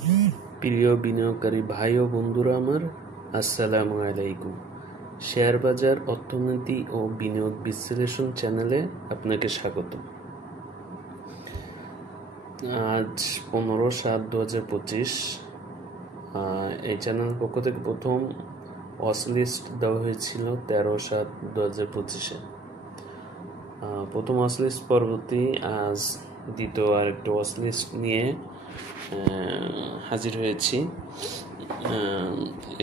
প্রিয় বিনিয়োগকারী ভাই ও বন্ধুরা আমার, আসসালামু আলাইকুম। শেয়ার বাজার অর্থনীতি ও বিনিয়োগ বিশ্লেষণ চ্যানেলে আপনাকে স্বাগত। আজ 15/7/2025 এই চ্যানেলের পক্ষ থেকে প্রথম ওয়াচ লিস্ট দেওয়া হয়েছিল 13/7/2025। প্রথম ওয়াচ লিস্ট পরবর্তী আজ দ্বিতীয় আরেকটা ওয়াচ লিস্ট নিয়ে হাজির হয়েছি।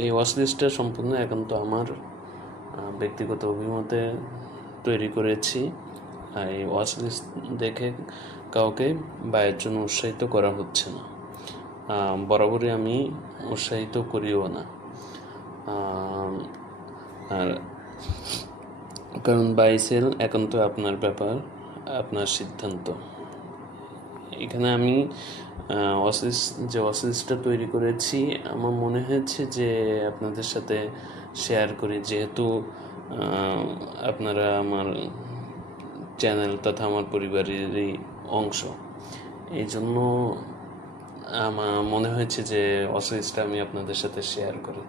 এই ওয়াচ লিস্টটা সম্পূর্ণ একান্ত আমার ব্যক্তিগত অভিমতে তৈরি করেছি। এই ওয়াচ লিস্ট দেখে কাউকে বায়ের জন্য উৎসাহিত করা হচ্ছে না, বরাবরই আমি উৎসাহিত করিও না। আর কারণ বাই সেল একান্ত আপনার ব্যাপার, আপনার সিদ্ধান্ত। এখানে আমি ওয়াচ লিস্টটা তৈরি করেছি, আমার মনে হয়েছে যে আপনাদের সাথে শেয়ার করি, যেহেতু আপনারা আমার চ্যানেল তথা আমার পরিবারেরই অংশ। এই জন্য আমার মনে হয়েছে যে ওয়াচ লিস্টটা আমি আপনাদের সাথে শেয়ার করি।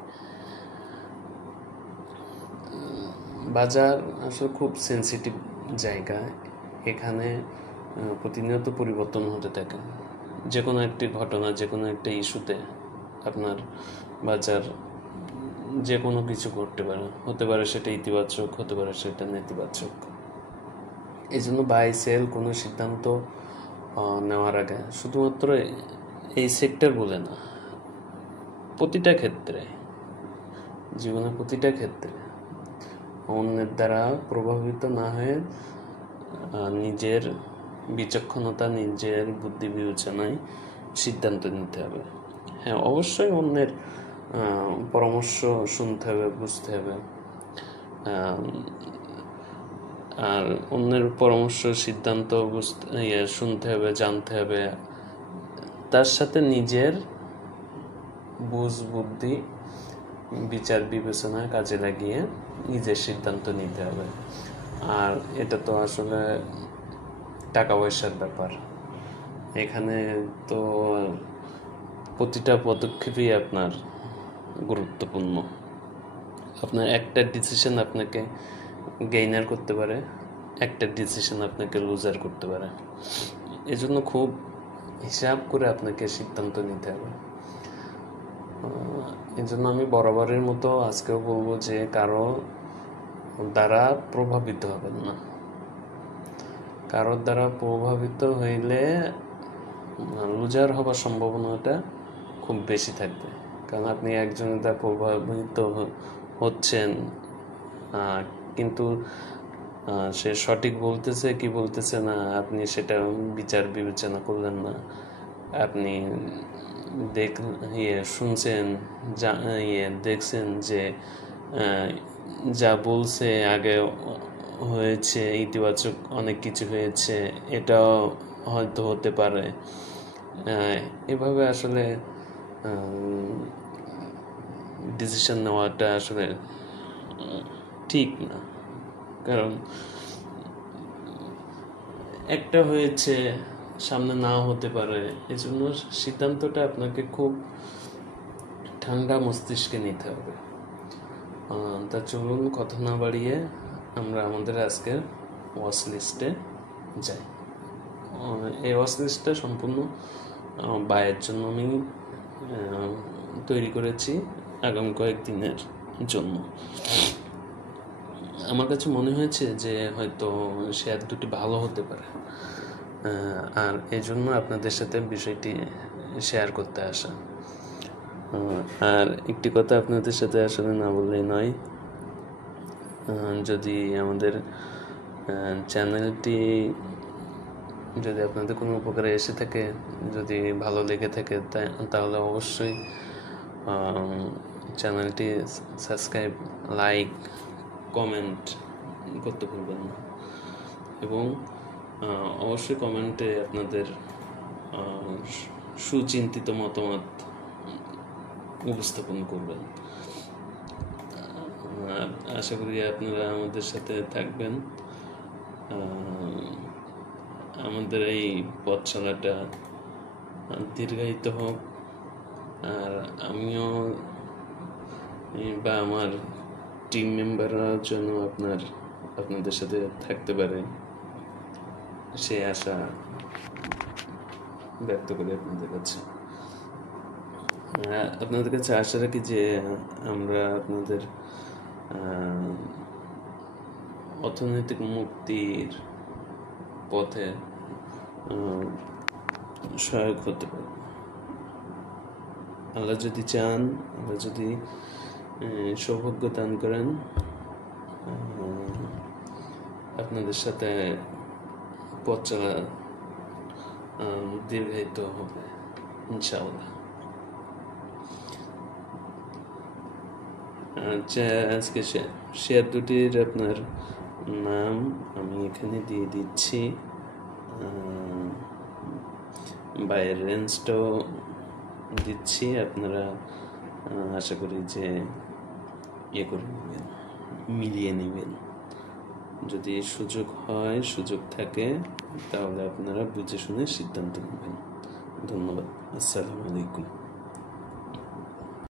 বাজার আসলে খুব সেন্সিটিভ জায়গা, এখানে প্রতিনিয়ত পরিবর্তন হতে থাকে। যে কোনো একটি ঘটনা, যে কোনো একটা ইস্যুতে আপনার বাজার যে কোনো কিছু ঘটতে পারে, হতে পারে সেটা ইতিবাচক, হতে পারে সেটা নেতিবাচক। এই জন্য বাই সেল কোনো সিদ্ধান্ত নেওয়ার আগে শুধুমাত্র এই সেক্টর বলে না, প্রতিটা ক্ষেত্রে, জীবনের প্রতিটা ক্ষেত্রে অন্যের দ্বারা প্রভাবিত না হয়ে নিজের বিচক্ষণতা, নিজের বুদ্ধি বিবেচনায় সিদ্ধান্ত নিতে হবে। হ্যাঁ, অবশ্যই অন্যের পরামর্শ শুনতে হবে, বুঝতে হবে, আর অন্যের পরামর্শ, সিদ্ধান্ত শুনতে হবে, জানতে হবে। তার সাথে নিজের বুঝ, বুদ্ধি, বিচার বিবেচনা কাজে লাগিয়ে নিজের সিদ্ধান্ত নিতে হবে। আর এটা তো আসলে টাকা পয়সার ব্যাপার, এখানে তো প্রতিটা পদক্ষেপই আপনার গুরুত্বপূর্ণ। আপনার একটা ডিসিশন আপনাকে গেইনার করতে পারে, একটা ডিসিশন আপনাকে লুজার করতে পারে। এজন্য খুব হিসাব করে আপনাকে সিদ্ধান্ত নিতে হবে। এই জন্য আমি বরাবরের মতো আজকেও বলবো যে কারো দ্বারা প্রভাবিত হবেন না। কারোর দ্বারা প্রভাবিত হইলে লুজার হবার সম্ভাবনাটা খুব বেশি থাকবে, কারণ আপনি একজনের দ্বারা প্রভাবিত হচ্ছেন, কিন্তু সে সঠিক বলতেছে কি বলতেছে না আপনি সেটা বিচার বিবেচনা করলেন না। আপনি শুনছেন, দেখছেন যে যা বলছে আগে হয়েছে, ইতিবাচক অনেক কিছু হয়েছে, এটাও হয়তো হতে পারে। এভাবে আসলে ডিসিশন নেওয়াটা আসলে ঠিক না, কারণ একটা হয়েছে, সামনে নাও হতে পারে। এই জন্য সিদ্ধান্তটা আপনাকে খুব ঠান্ডা মস্তিষ্কে নিতে হবে। তা চলুন কথা না বাড়িয়ে আমরা আমাদের আজকের ওয়াচ লিস্টে যাই। এই ওয়াচ লিস্টটা সম্পূর্ণ বায়ের জন্য আমি তৈরি করেছি, আগামী কয়েকদিনের জন্য। আমার কাছে মনে হয়েছে যে হয়তো শেয়ার দুটি ভালো হতে পারে, আর এই জন্য আপনাদের সাথে বিষয়টি শেয়ার করতে আসা। আর একটি কথা আপনাদের সাথে আসলে না বললেই নয়, যদি আমাদের চ্যানেলটি যদি আপনাদের কোনো উপকারে এসে থাকে, যদি ভালো লেগে থাকে, তাহলে অবশ্যই চ্যানেলটি সাবস্ক্রাইব, লাইক, কমেন্ট করতে ভুলবেন না, এবং অবশ্যই কমেন্টে আপনাদের সুচিন্তিত মতামত উপস্থাপন করবেন। আশা করি আপনারা আমাদের সাথে থাকবেন। আমাদের এই পথ চলাটা দীর্ঘায়িত হোক, আর আমিও বা আমার টিম মেম্বাররা যেন আপনাদের সাথে থাকতে পারে সে আশা ব্যক্ত করি আপনাদের কাছে। আপনাদের কাছে আশা রাখি যে আমরা আপনাদের অর্থনৈতিক মুক্তির পথে সহায়ক হতে পারি। আল্লাহ যদি চান, আল্লাহ যদি সৌভাগ্য দান করেন, আপনাদের সাথে পথ চলা দীর্ঘায়িত হবে ইনশাআল্লাহ। আচ্ছা, আজকে শেয়ার দুটির আপনার নাম আমি এখানে দিয়ে দিচ্ছি, বাইরের রেঞ্জটাও দিচ্ছি। আপনারা আশা করি যে করে নেবেন, মিলিয়ে নেবেন। যদি সুযোগ থাকে তাহলে আপনারা বুঝে শুনে সিদ্ধান্ত নেবেন। ধন্যবাদ। আসসালামু আলাইকুম।